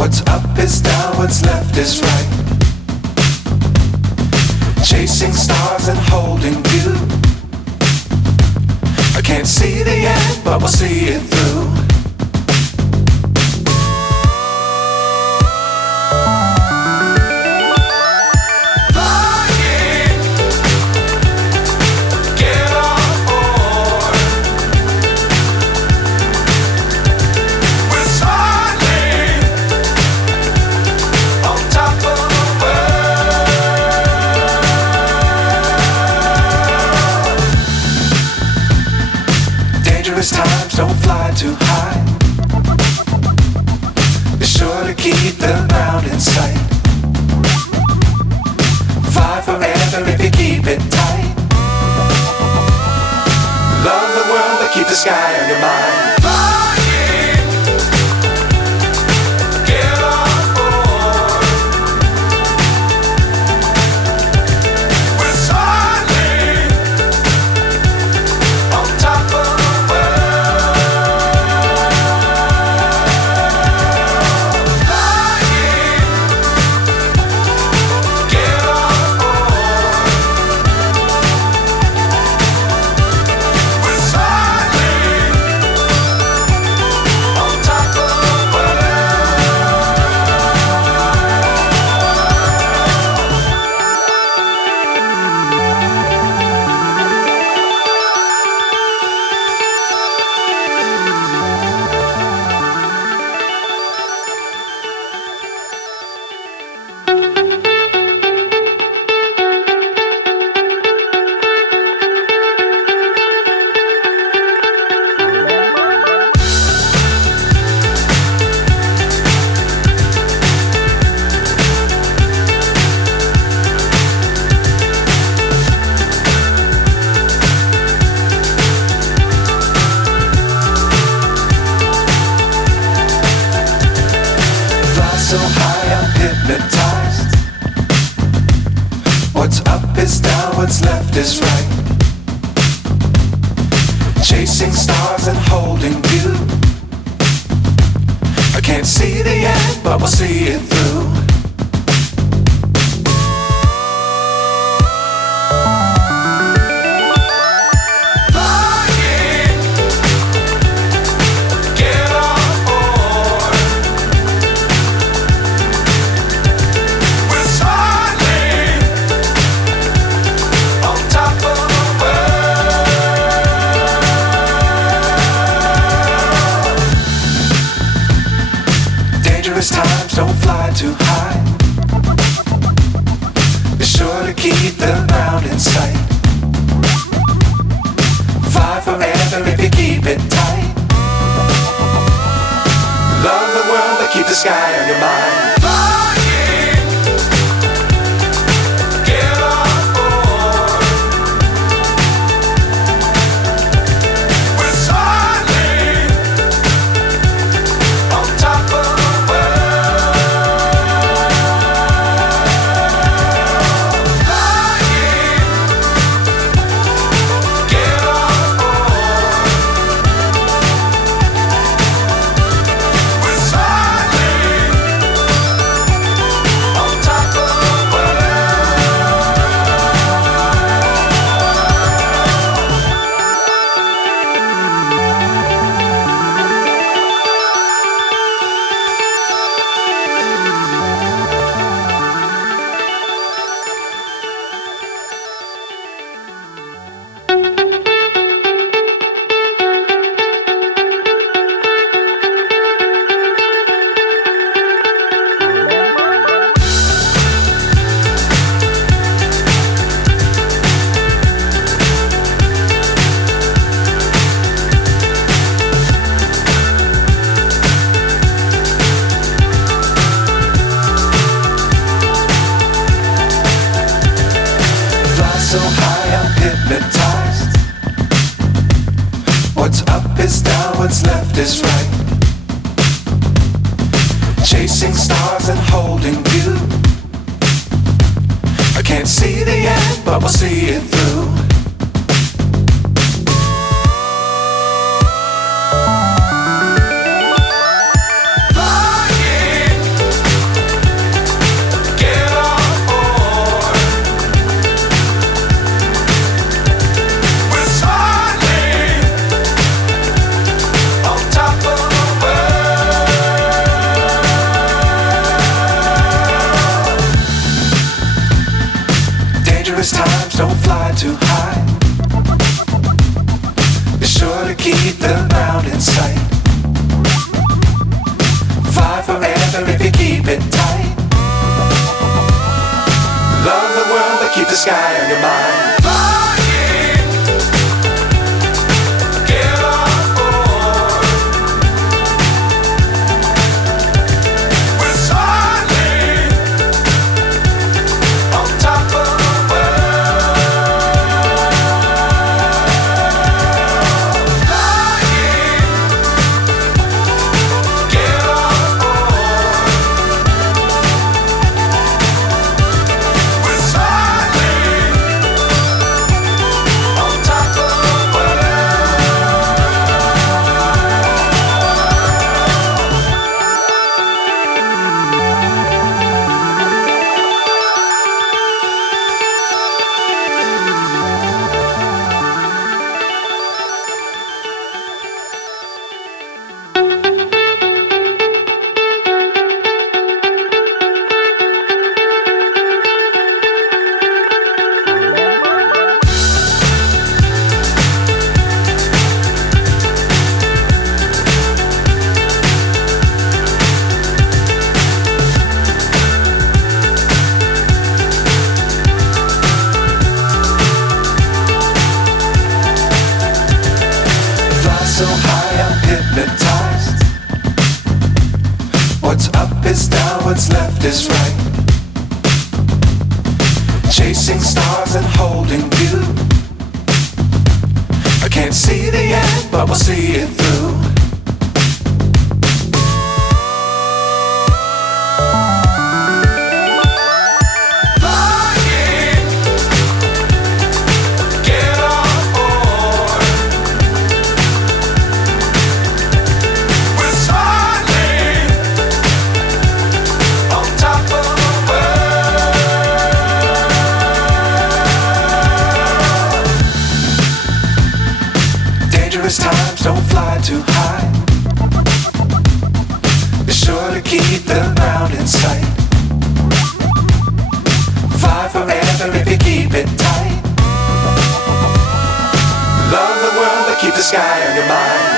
What's up is down, what's left is right. Chasing stars and holding you. I can't see the end, but we'll see it through. Times don't fly too high. Be sure to keep the ground in sight. Fly forever if you keep it tight. Love the world but keep the sky on your mind. So high I'm hypnotized. What's up is down, what's left is right. Chasing stars and holding you. I can't see the end, but we'll see it through. Times don't fly too high. Be sure to keep the ground in sight. Fly forever if you keep it tight. Love the world but keep the sky on your mind. So high I'm hypnotized. What's up is down, what's left is right. Chasing stars and holding you. I can't see the end, but we'll see it through. Flying forever if you keep it tight. Love the world but keep the sky on your mind. So high I'm hypnotized. What's up is down, what's left is right. Chasing stars and holding you. I can't see the end, but we'll see it through. Times don't fly too high. Be sure to keep the ground in sight. Fly forever if you keep it tight. Love the world but keep the sky on your mind.